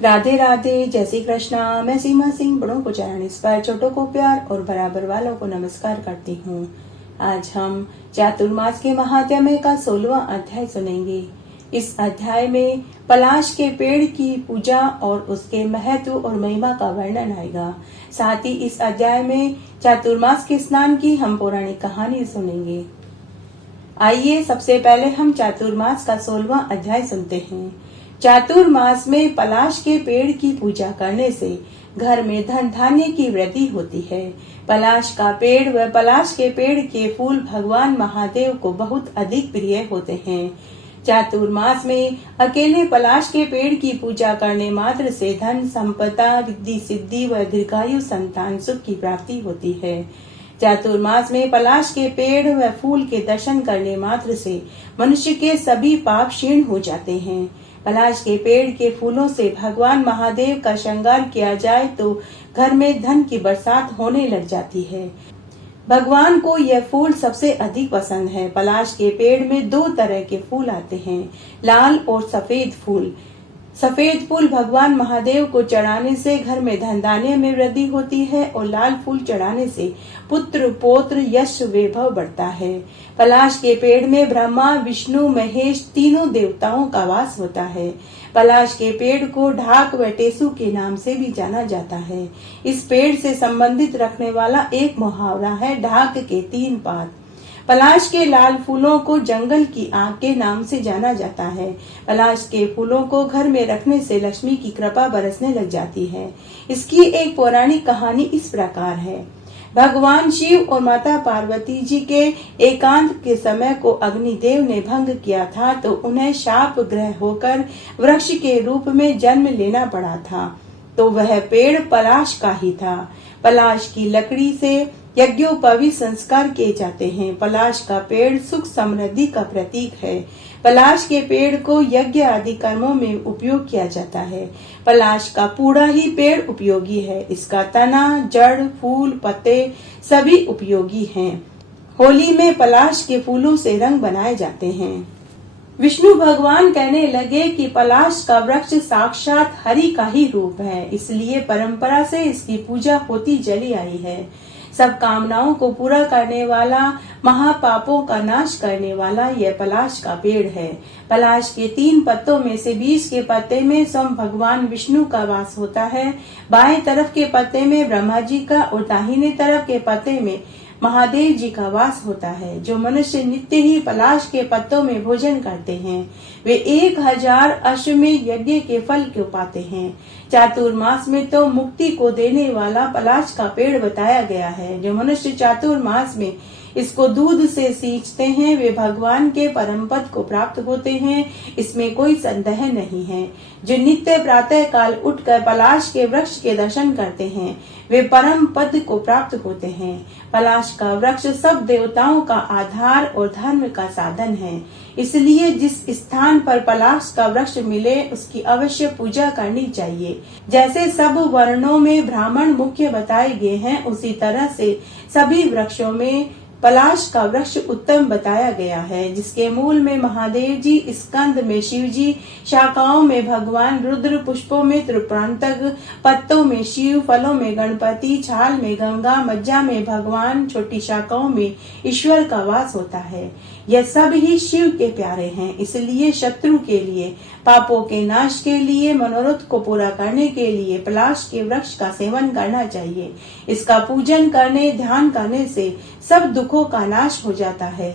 राधे राधे, जय श्री कृष्णा। मैं सीमा सिंह बड़ों को चरण स्पर्श, छोटों को प्यार और बराबर वालों को नमस्कार करती हूँ। आज हम चातुर्मास के महात्म्य का 16वां अध्याय सुनेंगे। इस अध्याय में पलाश के पेड़ की पूजा और उसके महत्व और महिमा का वर्णन आएगा। साथ ही इस अध्याय में चातुर्मास के स्नान की हम पौराणिक कहानी सुनेंगे। आइए सबसे पहले हम चातुर्मास का 16वां अध्याय सुनते हैं। चातुर्मास में पलाश के पेड़ की पूजा करने से घर में धन धान्य की वृद्धि होती है। पलाश का पेड़ व पलाश के पेड़ के फूल भगवान महादेव को बहुत अधिक प्रिय होते हैं। चातुर्मास में अकेले पलाश के पेड़ की पूजा करने मात्र से धन संपदा, रिद्धि सिद्धि व दीर्घायु संतान सुख की प्राप्ति होती है। चातुर्मास में पलाश के पेड़ व फूल के दर्शन करने मात्र से मनुष्य के सभी पाप क्षीण हो जाते हैं। पलाश के पेड़ के फूलों से भगवान महादेव का श्रृंगार किया जाए तो घर में धन की बरसात होने लग जाती है। भगवान को यह फूल सबसे अधिक पसंद है। पलाश के पेड़ में 2 तरह के फूल आते हैं, लाल और सफेद फूल। सफेद फूल भगवान महादेव को चढ़ाने से घर में धन धान्य में वृद्धि होती है और लाल फूल चढ़ाने से पुत्र पौत्र यश वैभव बढ़ता है। पलाश के पेड़ में ब्रह्मा विष्णु महेश तीनों देवताओं का वास होता है। पलाश के पेड़ को ढाक व टेसु के नाम से भी जाना जाता है। इस पेड़ से संबंधित रखने वाला एक मुहावरा है, ढाक के 3 पात। पलाश के लाल फूलों को जंगल की आग के नाम से जाना जाता है। पलाश के फूलों को घर में रखने से लक्ष्मी की कृपा बरसने लग जाती है। इसकी एक पौराणिक कहानी इस प्रकार है। भगवान शिव और माता पार्वती जी के एकांत के समय को अग्निदेव ने भंग किया था तो उन्हें शाप ग्रह होकर वृक्ष के रूप में जन्म लेना पड़ा था। तो वह पेड़ पलाश का ही था। पलाश की लकड़ी से यज्ञोपवीत संस्कार किए जाते हैं। पलाश का पेड़ सुख समृद्धि का प्रतीक है। पलाश के पेड़ को यज्ञ आदि कर्मों में उपयोग किया जाता है। पलाश का पूरा ही पेड़ उपयोगी है। इसका तना, जड़, फूल, पत्ते सभी उपयोगी हैं। होली में पलाश के फूलों से रंग बनाए जाते हैं। विष्णु भगवान कहने लगे कि पलाश का वृक्ष साक्षात हरि का ही रूप है, इसलिए परंपरा से इसकी पूजा होती चली आई है। सब कामनाओं को पूरा करने वाला, महापापों का नाश करने वाला यह पलाश का पेड़ है। पलाश के 3 पत्तों में से बीच के पत्ते में स्वयं भगवान विष्णु का वास होता है। बाएं तरफ के पत्ते में ब्रह्मा जी का और दाहिने तरफ के पत्ते में महादेव जी का वास होता है। जो मनुष्य नित्य ही पलाश के पत्तों में भोजन करते हैं वे 1000 अश्वमेध यज्ञ के फल को पाते हैं। चातुर्मास में तो मुक्ति को देने वाला पलाश का पेड़ बताया गया है। जो मनुष्य चातुर्मास में इसको दूध से सींचते हैं वे भगवान के परम पद को प्राप्त होते हैं, इसमें कोई संदेह नहीं है। जो नित्य प्रातः काल उठकर पलाश के वृक्ष के दर्शन करते हैं वे परम पद को प्राप्त होते हैं। पलाश का वृक्ष सब देवताओं का आधार और धर्म का साधन है, इसलिए जिस स्थान पर पलाश का वृक्ष मिले उसकी अवश्य पूजा करनी चाहिए। जैसे सब वर्णों में ब्राह्मण मुख्य बताए गए हैं उसी तरह से सभी वृक्षों में पलाश का वृक्ष उत्तम बताया गया है, जिसके मूल में महादेव जी, स्कंद में शिव जी, शाखाओं में भगवान रुद्र, पुष्पों में त्रिपुरांतक, पत्तों में शिव, फलों में गणपति, छाल में गंगा, मज्जा में भगवान, छोटी शाखाओं में ईश्वर का वास होता है। यह सब ही शिव के प्यारे हैं, इसलिए शत्रु के लिए, पापों के नाश के लिए, मनोरथ को पूरा करने के लिए पलाश के वृक्ष का सेवन करना चाहिए। इसका पूजन करने, ध्यान करने से सब दुखों का नाश हो जाता है।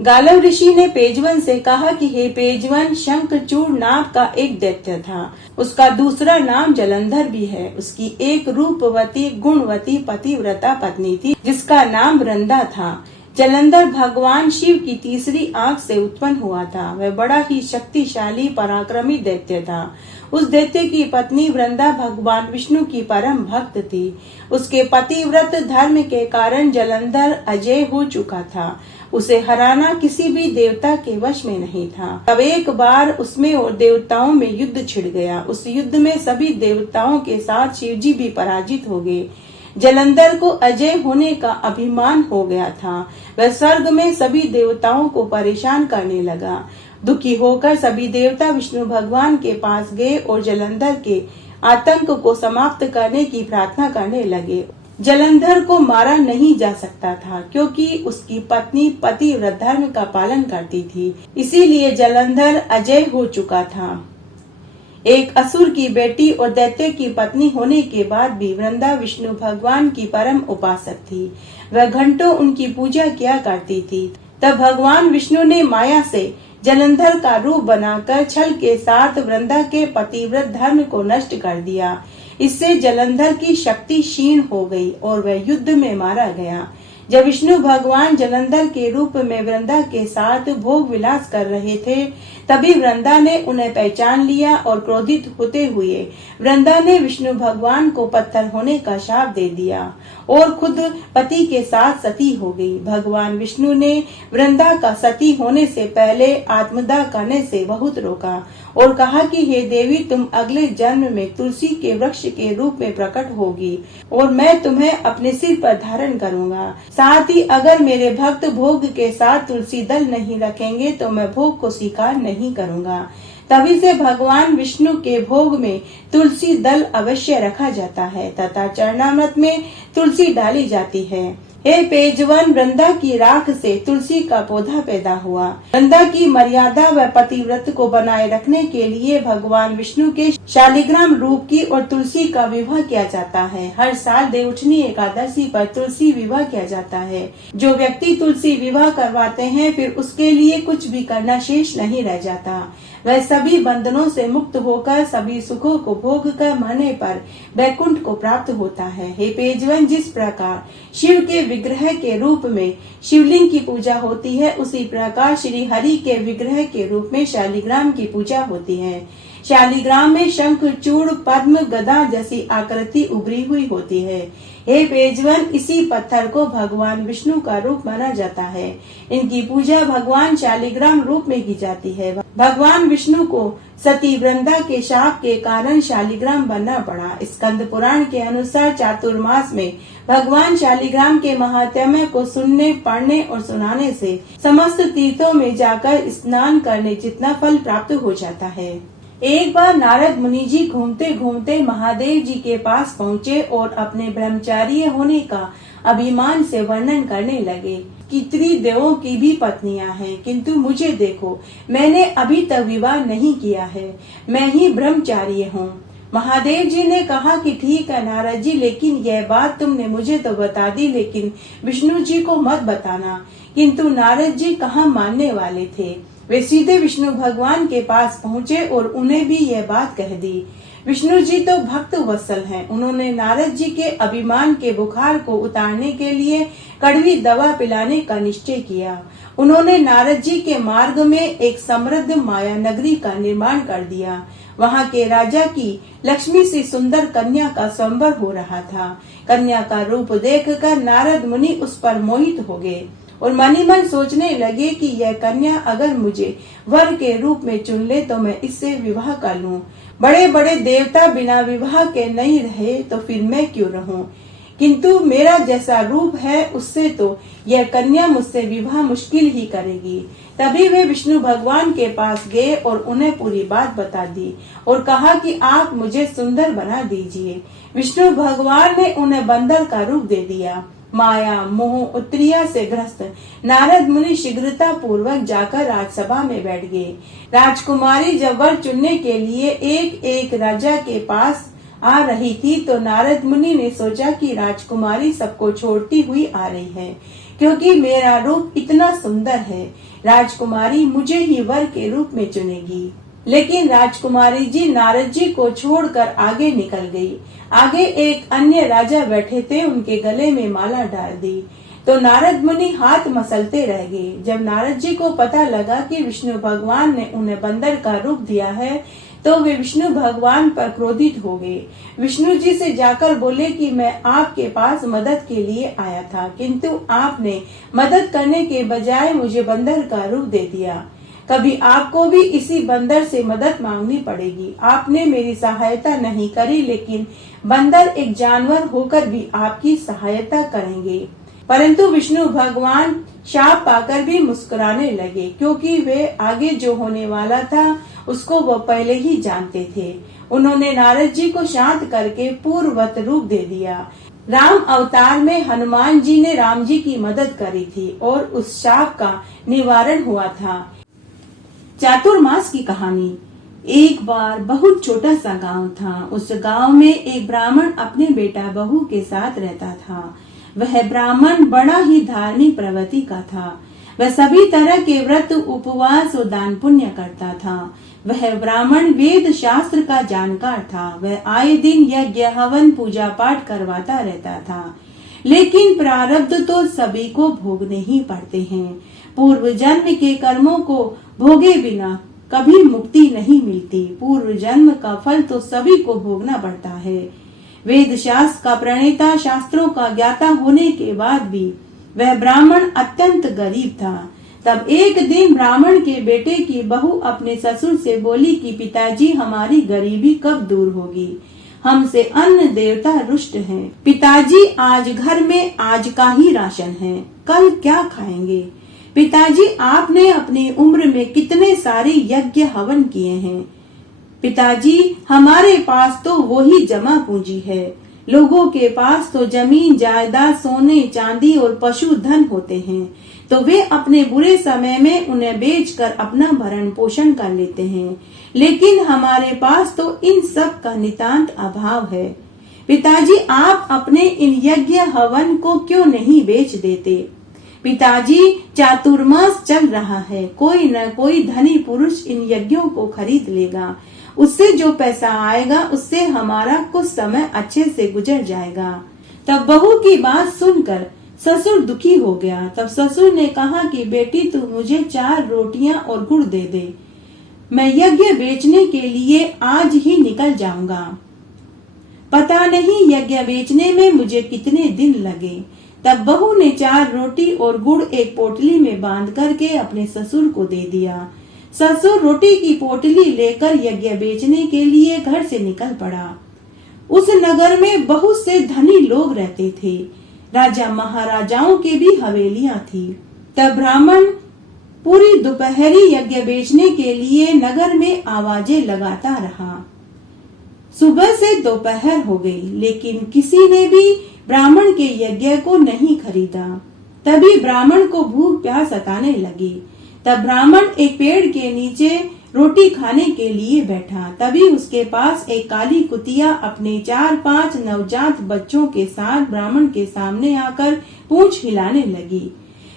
गालव ऋषि ने पेजवन से कहा कि हे पेजवन, शंखचूड़ नाम का एक दैत्य था। उसका दूसरा नाम जलंधर भी है। उसकी एक रूपवती गुणवती पतिव्रता पत्नी थी जिसका नाम वृंदा था। जलंधर भगवान शिव की तीसरी आंख से उत्पन्न हुआ था। वह बड़ा ही शक्तिशाली पराक्रमी दैत्य था। उस दैत्य की पत्नी वृंदा भगवान विष्णु की परम भक्त थी। उसके पतिव्रत धर्म के कारण जलंधर अजय हो चुका था। उसे हराना किसी भी देवता के वश में नहीं था। तब एक बार उसमें और देवताओं में युद्ध छिड़ गया। उस युद्ध में सभी देवताओं के साथ शिवजी भी पराजित हो गए। जलंधर को अजय होने का अभिमान हो गया था। वह स्वर्ग में सभी देवताओं को परेशान करने लगा। दुखी होकर सभी देवता विष्णु भगवान के पास गए और जलंधर के आतंक को समाप्त करने की प्रार्थना करने लगे। जलंधर को मारा नहीं जा सकता था क्योंकि उसकी पत्नी पतिव्रत धर्म का पालन करती थी, इसीलिए जलंधर अजय हो चुका था। एक असुर की बेटी और दैत्य की पत्नी होने के बाद भी वृंदा विष्णु भगवान की परम उपासक थी। वह घंटों उनकी पूजा किया करती थी। तब भगवान विष्णु ने माया से जलंधर का रूप बनाकर छल के साथ वृंदा के पतिव्रत धर्म को नष्ट कर दिया। इससे जलंधर की शक्ति क्षीण हो गई और वह युद्ध में मारा गया। जब विष्णु भगवान जलंधर के रूप में वृंदा के साथ भोग विलास कर रहे थे, तभी वृंदा ने उन्हें पहचान लिया और क्रोधित होते हुए वृंदा ने विष्णु भगवान को पत्थर होने का शाप दे दिया और खुद पति के साथ सती हो गई। भगवान विष्णु ने वृंदा का सती होने से पहले आत्मदाह करने से बहुत रोका और कहा कि हे देवी, तुम अगले जन्म में तुलसी के वृक्ष के रूप में प्रकट होगी और मैं तुम्हें अपने सिर पर धारण करूंगा। साथ ही अगर मेरे भक्त भोग के साथ तुलसी दल नहीं रखेंगे तो मैं भोग को स्वीकार नहीं करूंगा। तभी से भगवान विष्णु के भोग में तुलसी दल अवश्य रखा जाता है तथा चरणामृत में तुलसी डाली जाती है। हे पेजवन, वृंदा की राख से तुलसी का पौधा पैदा हुआ। वृंदा की मर्यादा व पतिव्रत को बनाए रखने के लिए भगवान विष्णु के शालिग्राम रूप की और तुलसी का विवाह किया जाता है। हर साल देवउठनी एकादशी पर तुलसी विवाह किया जाता है। जो व्यक्ति तुलसी विवाह करवाते हैं फिर उसके लिए कुछ भी करना शेष नहीं रह जाता। वह सभी बंधनों से मुक्त होकर सभी सुखों को भोग कर मरने पर वैकुंठ को प्राप्त होता है। हे पेजवन, जिस प्रकार शिव के विग्रह के रूप में शिवलिंग की पूजा होती है, उसी प्रकार श्री हरि के विग्रह के रूप में शालिग्राम की पूजा होती है। शालिग्राम में शंख, चूड़, पद्म, गदा जैसी आकृति उभरी हुई होती है। हे पेजवन, इसी पत्थर को भगवान विष्णु का रूप माना जाता है। इनकी पूजा भगवान शालिग्राम रूप में की जाती है। भगवान विष्णु को सती वृंदा के शाप के कारण शालिग्राम बनना पड़ा। स्कंद पुराण के अनुसार चातुर्मास में भगवान शालिग्राम के महात्म्य को सुनने, पढ़ने और सुनाने से समस्त तीर्थों में जाकर स्नान करने जितना फल प्राप्त हो जाता है। एक बार नारद मुनि जी घूमते घूमते महादेव जी के पास पहुँचे और अपने ब्रह्मचारी होने का अभिमान से वर्णन करने लगे कि त्रिदेवों की भी पत्नियां हैं, किंतु मुझे देखो, मैंने अभी तक विवाह नहीं किया है, मैं ही ब्रह्मचारी हूँ। महादेव जी ने कहा कि ठीक है नारद जी, लेकिन यह बात तुमने मुझे तो बता दी, लेकिन विष्णु जी को मत बताना। किंतु नारद जी कहाँ मानने वाले थे। वे सीधे विष्णु भगवान के पास पहुँचे और उन्हें भी यह बात कह दी। विष्णु जी तो भक्त वत्सल हैं। उन्होंने नारद जी के अभिमान के बुखार को उतारने के लिए कड़वी दवा पिलाने का निश्चय किया। उन्होंने नारद जी के मार्ग में एक समृद्ध माया नगरी का निर्माण कर दिया। वहाँ के राजा की लक्ष्मी से सुंदर कन्या का स्वयंवर हो रहा था। कन्या का रूप देखकर नारद मुनि उस पर मोहित हो गए और मनी मन सोचने लगे कि यह कन्या अगर मुझे वर के रूप में चुन ले तो मैं इससे विवाह कर लूं। बड़े बड़े देवता बिना विवाह के नहीं रहे तो फिर मैं क्यों रहूं। किंतु मेरा जैसा रूप है उससे तो यह कन्या मुझसे विवाह मुश्किल ही करेगी। तभी वे विष्णु भगवान के पास गए और उन्हें पूरी बात बता दी और कहा कि आप मुझे सुंदर बना दीजिए। विष्णु भगवान ने उन्हें बंदर का रूप दे दिया। माया, मोह, उत्तरिया से ग्रस्त नारद मुनि शीघ्रता पूर्वक जाकर राजसभा में बैठ गए। राजकुमारी जब वर चुनने के लिए एक एक राजा के पास आ रही थी तो नारद मुनि ने सोचा कि राजकुमारी सबको छोड़ती हुई आ रही है, क्योंकि मेरा रूप इतना सुंदर है। राजकुमारी मुझे ही वर के रूप में चुनेगी। लेकिन राजकुमारी जी नारद जी को छोड़कर आगे निकल गई। आगे एक अन्य राजा बैठे थे, उनके गले में माला डाल दी तो नारद मुनि हाथ मसलते रह गए। जब नारद जी को पता लगा कि विष्णु भगवान ने उन्हें बंदर का रूप दिया है तो वे विष्णु भगवान पर क्रोधित हो गए। विष्णु जी से जाकर बोले कि मैं आपके पास मदद के लिए आया था, किंतु आपने मदद करने के बजाय मुझे बंदर का रूप दे दिया। कभी आपको भी इसी बंदर से मदद मांगनी पड़ेगी। आपने मेरी सहायता नहीं करी, लेकिन बंदर एक जानवर होकर भी आपकी सहायता करेंगे। परंतु विष्णु भगवान शाप पाकर भी मुस्कुराने लगे, क्योंकि वे आगे जो होने वाला था उसको वो पहले ही जानते थे। उन्होंने नारद जी को शांत करके पूर्ववत रूप दे दिया। राम अवतार में हनुमान जी ने राम जी की मदद करी थी और उस शाप का निवारण हुआ था। चातुर्मास की कहानी। एक बार बहुत छोटा सा गांव था। उस गांव में एक ब्राह्मण अपने बेटा बहू के साथ रहता था। वह ब्राह्मण बड़ा ही धार्मिक प्रवृत्ति का था। वह सभी तरह के व्रत, उपवास और दान पुण्य करता था। वह ब्राह्मण वेद शास्त्र का जानकार था। वह आए दिन यज्ञ, हवन, पूजा पाठ करवाता रहता था। लेकिन प्रारब्ध तो सभी को भोगने ही पड़ते हैं। पूर्व जन्म के कर्मों को भोगे बिना कभी मुक्ति नहीं मिलती। पूर्व जन्म का फल तो सभी को भोगना पड़ता है। वेद शास्त्र का प्रणेता, शास्त्रों का ज्ञाता होने के बाद भी वह ब्राह्मण अत्यंत गरीब था। तब एक दिन ब्राह्मण के बेटे की बहू अपने ससुर से बोली कि पिताजी, हमारी गरीबी कब दूर होगी? हमसे अन्न देवता रुष्ट हैं। पिताजी, आज घर में आज का ही राशन है, कल क्या खाएंगे? पिताजी, आपने अपनी उम्र में कितने सारे यज्ञ हवन किए हैं। पिताजी, हमारे पास तो वही जमा पूंजी है। लोगों के पास तो जमीन जायदाद, सोने चांदी और पशु धन होते हैं, तो वे अपने बुरे समय में उन्हें बेचकर अपना भरण पोषण कर लेते हैं। लेकिन हमारे पास तो इन सब का नितांत अभाव है। पिताजी, आप अपने इन यज्ञ हवन को क्यों नहीं बेच देते? पिताजी, चातुर्मास चल रहा है, कोई न कोई धनी पुरुष इन यज्ञों को खरीद लेगा। उससे जो पैसा आएगा उससे हमारा कुछ समय अच्छे से गुजर जाएगा। तब बहू की बात सुनकर ससुर दुखी हो गया। तब ससुर ने कहा कि बेटी, तू मुझे 4 रोटियां और गुड़ दे दे, मैं यज्ञ बेचने के लिए आज ही निकल जाऊंगा। पता नहीं यज्ञ बेचने में मुझे कितने दिन लगे। तब बहू ने 4 रोटी और गुड़ एक पोटली में बांध करके अपने ससुर को दे दिया। ससुर रोटी की पोटली लेकर यज्ञ बेचने के लिए घर से निकल पड़ा। उस नगर में बहुत से धनी लोग रहते थे। राजा महाराजाओं के भी हवेलियां थी। तब ब्राह्मण पूरी दोपहरी यज्ञ बेचने के लिए नगर में आवाजें लगाता रहा। सुबह से दोपहर हो गई, लेकिन किसी ने भी ब्राह्मण के यज्ञ को नहीं खरीदा। तभी ब्राह्मण को भूख प्यास सताने लगी। तब ब्राह्मण एक पेड़ के नीचे रोटी खाने के लिए बैठा। तभी उसके पास एक काली कुतिया अपने 4-5 नवजात बच्चों के साथ ब्राह्मण के सामने आकर पूंछ हिलाने लगी।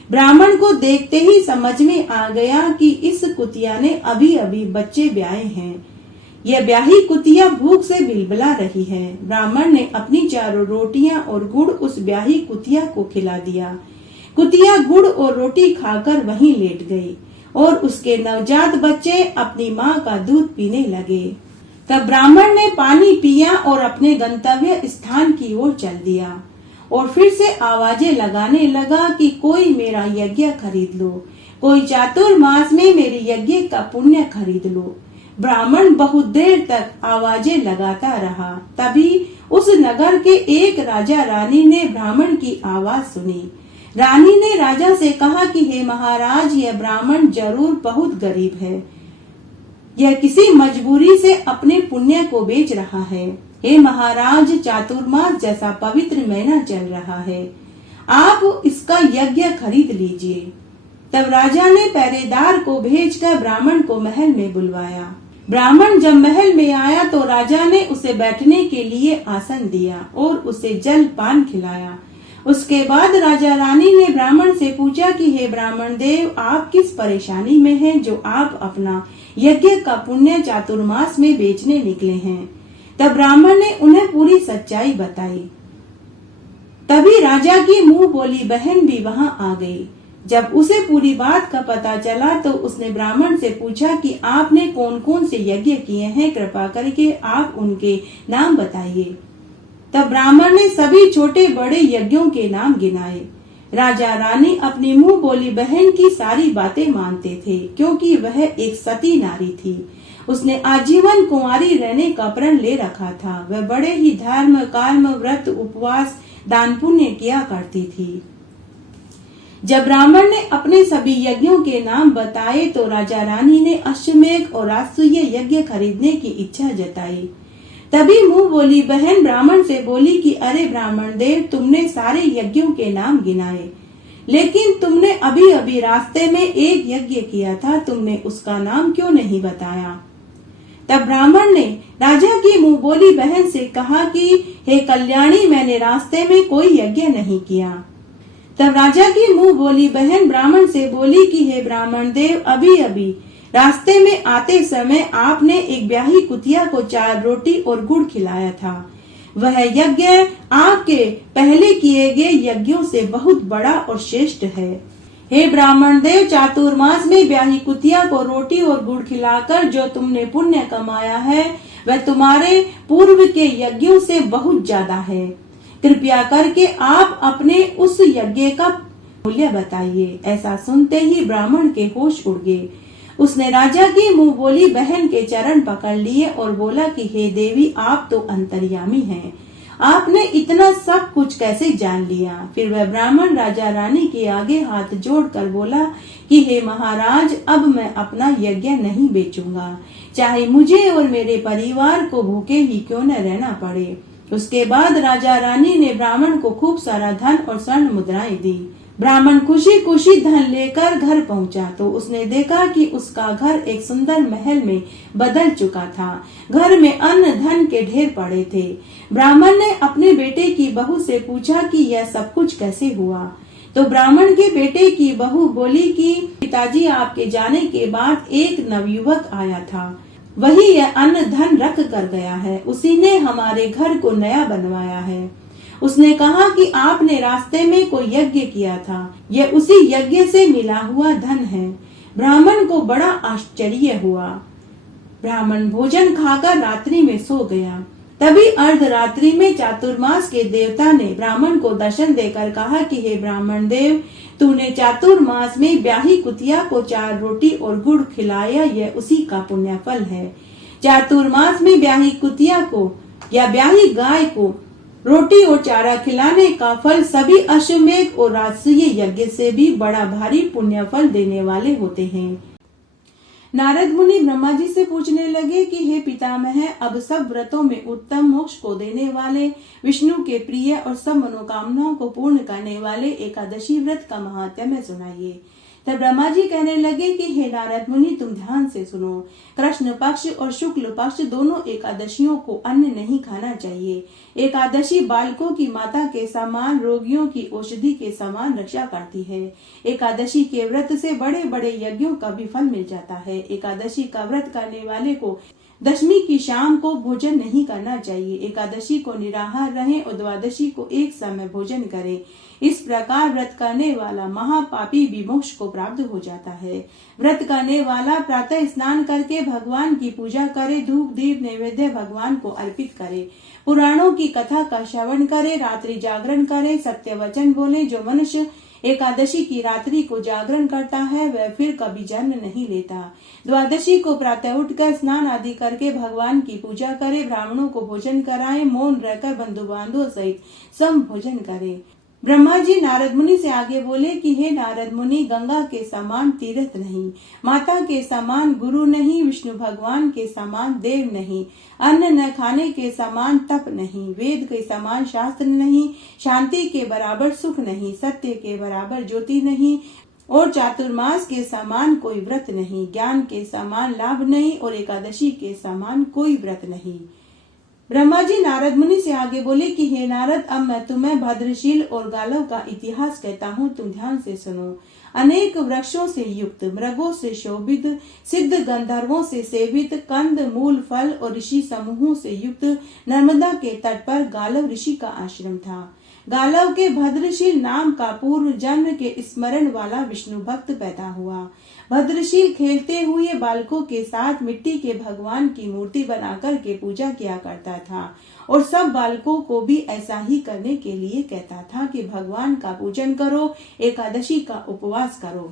ब्राह्मण को देखते ही समझ में आ गया कि इस कुतिया ने अभी अभी बच्चे ब्याहे हैं। यह ब्याही कुतिया भूख से बिलबिला रही है। ब्राह्मण ने अपनी 4 रोटियां और गुड़ उस ब्याही कुतिया को खिला दिया। कुतिया गुड़ और रोटी खाकर वहीं लेट गई और उसके नवजात बच्चे अपनी माँ का दूध पीने लगे। तब ब्राह्मण ने पानी पिया और अपने गंतव्य स्थान की ओर चल दिया और फिर से आवाजें लगाने लगा कि कोई मेरा यज्ञ खरीद लो, कोई चातुर्मास में मेरे यज्ञ का पुण्य खरीद लो। ब्राह्मण बहुत देर तक आवाजें लगाता रहा। तभी उस नगर के एक राजा रानी ने ब्राह्मण की आवाज सुनी। रानी ने राजा से कहा कि हे महाराज, यह ब्राह्मण जरूर बहुत गरीब है। यह किसी मजबूरी से अपने पुण्य को बेच रहा है। हे महाराज, चातुर्मास जैसा पवित्र महीना चल रहा है, आप इसका यज्ञ खरीद लीजिए। तब राजा ने पहरेदार को भेजकर ब्राह्मण को महल में बुलवाया। ब्राह्मण जब महल में आया तो राजा ने उसे बैठने के लिए आसन दिया और उसे जल पान खिलाया। उसके बाद राजा रानी ने ब्राह्मण से पूछा कि हे ब्राह्मण देव, आप किस परेशानी में हैं जो आप अपना यज्ञ का पुण्य चातुर्मास में बेचने निकले हैं? तब ब्राह्मण ने उन्हें पूरी सच्चाई बताई। तभी राजा की मुंह बोली बहन भी वहां आ गई। जब उसे पूरी बात का पता चला तो उसने ब्राह्मण से पूछा कि आपने कौन कौन से यज्ञ किए हैं, कृपा करके आप उनके नाम बताइए। तब ब्राह्मण ने सभी छोटे बड़े यज्ञों के नाम गिनाए। राजा रानी अपनी मुंह बोली बहन की सारी बातें मानते थे, क्योंकि वह एक सती नारी थी। उसने आजीवन कुंवारी रहने का प्रण ले रखा था। वह बड़े ही धर्म, कर्म, व्रत, उपवास, दान पुण्य किया करती थी। जब ब्राह्मण ने अपने सभी यज्ञों के नाम बताए तो राजा रानी ने अश्वमेध और राजसूय यज्ञ खरीदने की इच्छा जताई। तभी मुंह बोली बहन ब्राह्मण से बोली कि अरे ब्राह्मण देव, तुमने सारे यज्ञों के नाम गिनाए, लेकिन तुमने अभी अभी रास्ते में एक यज्ञ किया था, तुमने उसका नाम क्यों नहीं बताया। तब ब्राह्मण ने राजा की मुंह बोली बहन से कहा कि हे कल्याणी, मैंने रास्ते में कोई यज्ञ नहीं किया। तब राजा की मुंह बोली बहन ब्राह्मण से बोली कि हे ब्राह्मण देव, अभी अभी रास्ते में आते समय आपने एक ब्याही कुतिया को 4 रोटी और गुड़ खिलाया था। वह यज्ञ आपके पहले किए गए यज्ञों से बहुत बड़ा और श्रेष्ठ है। हे ब्राह्मण देव, चातुर्मास में ब्याही कुतिया को रोटी और गुड़ खिलाकर जो तुमने पुण्य कमाया है वह तुम्हारे पूर्व के यज्ञों से बहुत ज्यादा है। कृपया करके आप अपने उस यज्ञ का मूल्य बताइए। ऐसा सुनते ही ब्राह्मण के होश उड़ गए। उसने राजा की मुंह बोली बहन के चरण पकड़ लिए और बोला कि हे देवी, आप तो अंतर्यामी हैं, आपने इतना सब कुछ कैसे जान लिया। फिर वह ब्राह्मण राजा रानी के आगे हाथ जोड़कर बोला कि हे महाराज, अब मैं अपना यज्ञ नहीं बेचूंगा, चाहे मुझे और मेरे परिवार को भूखे ही क्यों न रहना पड़े। उसके बाद राजा रानी ने ब्राह्मण को खूब सारा धन और स्वर्ण मुद्राएं दी। ब्राह्मण खुशी खुशी धन लेकर घर पहुंचा तो उसने देखा कि उसका घर एक सुंदर महल में बदल चुका था। घर में अन्न धन के ढेर पड़े थे। ब्राह्मण ने अपने बेटे की बहू से पूछा कि यह सब कुछ कैसे हुआ। तो ब्राह्मण के बेटे की बहू बोली कि पिताजी, आपके जाने के बाद एक नवयुवक आया था, वही यह अन्न धन रख कर गया है। उसी ने हमारे घर को नया बनवाया है। उसने कहा कि आपने रास्ते में कोई यज्ञ किया था, यह उसी यज्ञ से मिला हुआ धन है। ब्राह्मण को बड़ा आश्चर्य हुआ। ब्राह्मण भोजन खाकर रात्रि में सो गया। तभी अर्धरात्रि में चातुर्मास के देवता ने ब्राह्मण को दर्शन देकर कहा कि हे ब्राह्मण देव, तूने चातुर्मास में ब्याही कुतिया को 4 रोटी और गुड़ खिलाया, यह उसी का पुण्य फल है। चातुर्मास में ब्याही कुतिया को या ब्याही गाय को रोटी और चारा खिलाने का फल सभी अश्वमेध और राजसूय यज्ञ से भी बड़ा भारी पुण्य फल देने वाले होते हैं। नारद मुनि ब्रह्मा जी से पूछने लगे कि हे पितामह, अब सब व्रतों में उत्तम मोक्ष को देने वाले, विष्णु के प्रिय और सब मनोकामनाओं को पूर्ण करने वाले एकादशी व्रत का महात्म्य सुनाइए। तब ब्रह्मा जी कहने लगे कि हे नारद मुनि, तुम ध्यान से सुनो। कृष्ण पक्ष और शुक्ल पक्ष दोनों एकादशियों को अन्न नहीं खाना चाहिए। एकादशी बालकों की माता के समान, रोगियों की औषधि के समान रक्षा करती है। एकादशी के व्रत से बड़े बड़े यज्ञों का भी फल मिल जाता है। एकादशी का व्रत करने वाले को दशमी की शाम को भोजन नहीं करना चाहिए। एकादशी को निराहार रहें और द्वादशी को एक समय भोजन करें। इस प्रकार व्रत करने वाला महापापी भी मोक्ष को प्राप्त हो जाता है। व्रत करने वाला प्रातः स्नान करके भगवान की पूजा करे, धूप दीप नैवेद्य भगवान को अर्पित करे, पुराणों की कथा का श्रवण करे, रात्रि जागरण करे, सत्य वचन बोले। जो मनुष्य एकादशी की रात्रि को जागरण करता है वह फिर कभी जन्म नहीं लेता। द्वादशी को प्रातः उठकर स्नान आदि करके भगवान की पूजा करे, ब्राह्मणों को भोजन कराए, मौन रहकर बंधु बांधवों सहित सम भोजन करे। ब्रह्मा जी नारद मुनि से आगे बोले कि हे नारद मुनि, गंगा के समान तीर्थ नहीं, माता के समान गुरु नहीं, विष्णु भगवान के समान देव नहीं, अन्न न खाने के समान तप नहीं, वेद के समान शास्त्र नहीं, शांति के बराबर सुख नहीं, सत्य के बराबर ज्योति नहीं और चातुर्मास के समान कोई व्रत नहीं, ज्ञान के समान लाभ नहीं और एकादशी के समान कोई व्रत नहीं। ब्रह्मा जी नारद मुनि से आगे बोले कि हे नारद, अब मैं तुम्हें भद्रशील और गालव का इतिहास कहता हूँ, तुम ध्यान से सुनो। अनेक वृक्षों से युक्त, मृगों से शोभित, सिद्ध गंधर्वों से सेवित, कंद मूल फल और ऋषि समूहों से युक्त नर्मदा के तट पर गालव ऋषि का आश्रम था। गालव के भद्रशील नाम का पूर्व जन्म के स्मरण वाला विष्णु भक्त पैदा हुआ। भद्रशील खेलते हुए बालकों के साथ मिट्टी के भगवान की मूर्ति बनाकर के पूजा किया करता था और सब बालकों को भी ऐसा ही करने के लिए कहता था कि भगवान का पूजन करो, एकादशी का उपवास करो।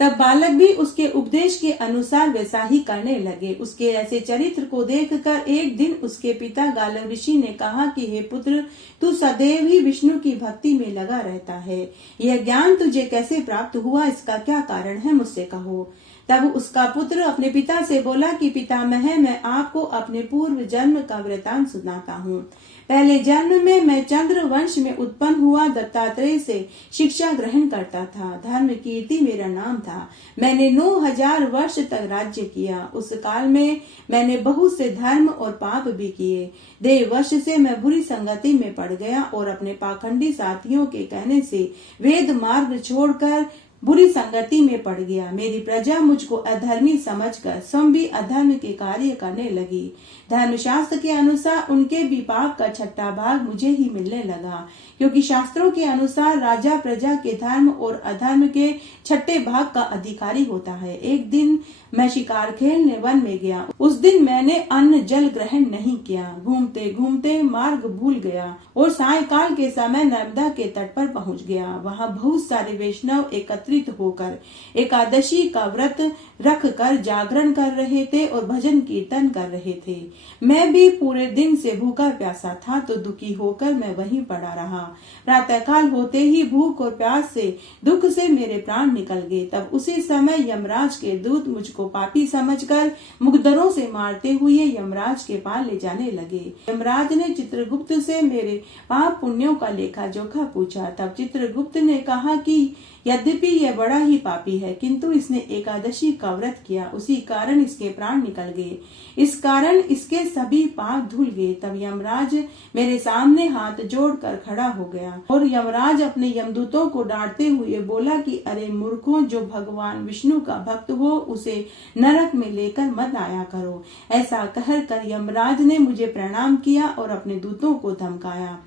तब बालक भी उसके उपदेश के अनुसार वैसा ही करने लगे। उसके ऐसे चरित्र को देखकर एक दिन उसके पिता गालव ऋषि ने कहा कि हे पुत्र, तू सदैव ही विष्णु की भक्ति में लगा रहता है। यह ज्ञान तुझे कैसे प्राप्त हुआ, इसका क्या कारण है, मुझसे कहो। तब उसका पुत्र अपने पिता से बोला कि पितामह, मैं आपको अपने पूर्व जन्म का वृतांत सुनाता हूँ। पहले जन्म में मैं चंद्र वंश में उत्पन्न हुआ दत्तात्रेय से शिक्षा ग्रहण करता था। धर्म कीर्ति मेरा नाम था। मैंने 9000 वर्ष तक राज्य किया। उस काल में मैंने बहुत से धर्म और पाप भी किए। देववश से मैं बुरी संगति में पड़ गया और अपने पाखंडी साथियों के कहने से वेद मार्ग छोड़कर बुरी संगति में पड़ गया। मेरी प्रजा मुझको अधर्मी समझकर स्वयं भी अधर्म के कार्य करने लगी। धर्मशास्त्र के अनुसार उनके भी पाप का छठा भाग मुझे ही मिलने लगा, क्योंकि शास्त्रों के अनुसार राजा प्रजा के धर्म और अधर्म के छठे भाग का अधिकारी होता है। एक दिन मैं शिकार खेलने वन में गया। उस दिन मैंने अन्न जल ग्रहण नहीं किया। घूमते घूमते मार्ग भूल गया और सायंकाल के समय नर्मदा के तट पर पहुंच गया। वहां बहुत सारे वैष्णव एकत्रित होकर एकादशी का व्रत रख कर जागरण कर रहे थे और भजन कीर्तन कर रहे थे। मैं भी पूरे दिन से भूखा प्यासा था, तो दुखी होकर मैं वहीं पड़ा रहा। प्रातःकाल होते ही भूख और प्यास से दुख से मेरे प्राण निकल गए। तब उसी समय यमराज के दूत मुझको पापी समझकर मुकद्दरों से मारते हुए यमराज के पास ले जाने लगे। यमराज ने चित्रगुप्त से मेरे पाप पुण्यों का लेखा जोखा पूछा। तब चित्रगुप्त ने कहा कि यद्यपि यह बड़ा ही पापी है, किंतु इसने एकादशी का व्रत किया, उसी कारण इसके प्राण निकल गए। इस कारण इसके सभी पाप धुल गए। तब यमराज मेरे सामने हाथ जोड़कर खड़ा हो गया और यमराज अपने यमदूतों को डांटते हुए बोला कि अरे मूर्खों, जो भगवान विष्णु का भक्त हो उसे नरक में लेकर मत आया करो। ऐसा कहकर यमराज ने मुझे प्रणाम किया और अपने दूतों को धमकाया।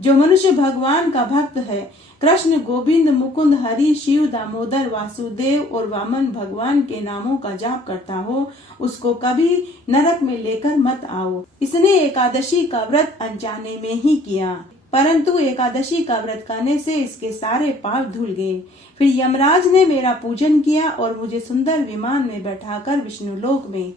जो मनुष्य भगवान का भक्त है, कृष्ण, गोविंद, मुकुंद, हरि, शिव, दामोदर, वासुदेव और वामन भगवान के नामों का जाप करता हो, उसको कभी नरक में लेकर मत आओ। इसने एकादशी का व्रत अनजाने में ही किया, परंतु एकादशी का व्रत करने से इसके सारे पाप धुल गए। फिर यमराज ने मेरा पूजन किया और मुझे सुंदर विमान में बैठाकर विष्णुलोक में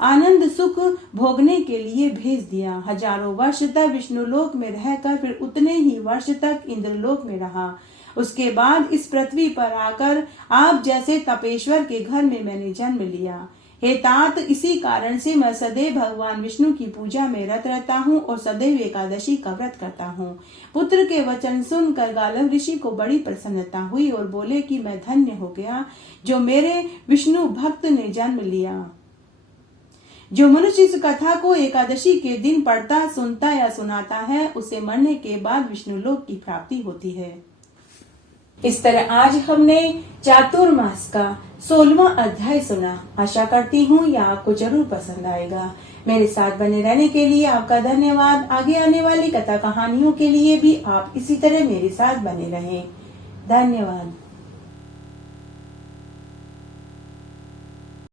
आनंद सुख भोगने के लिए भेज दिया। हजारों वर्ष तक विष्णुलोक में रहकर फिर उतने ही वर्ष तक इंद्रलोक में रहा। उसके बाद इस पृथ्वी पर आकर आप जैसे तपेश्वर के घर में मैंने जन्म लिया। हे तात, इसी कारण से मैं सदैव भगवान विष्णु की पूजा में रत रहता हूँ और सदैव एकादशी का व्रत करता हूँ। पुत्र के वचन सुनकर गालव ऋषि को बड़ी प्रसन्नता हुई और बोले कि मैं धन्य हो गया जो मेरे विष्णु भक्त ने जन्म लिया। जो मनुष्य इस कथा को एकादशी के दिन पढ़ता, सुनता या सुनाता है, उसे मरने के बाद विष्णुलोक की प्राप्ति होती है। इस तरह आज हमने चातुर्मास का 16वां अध्याय सुना। आशा करती हूँ यह आपको जरूर पसंद आएगा। मेरे साथ बने रहने के लिए आपका धन्यवाद। आगे आने वाली कथा कहानियों के लिए भी आप इसी तरह मेरे साथ बने रहें। धन्यवाद।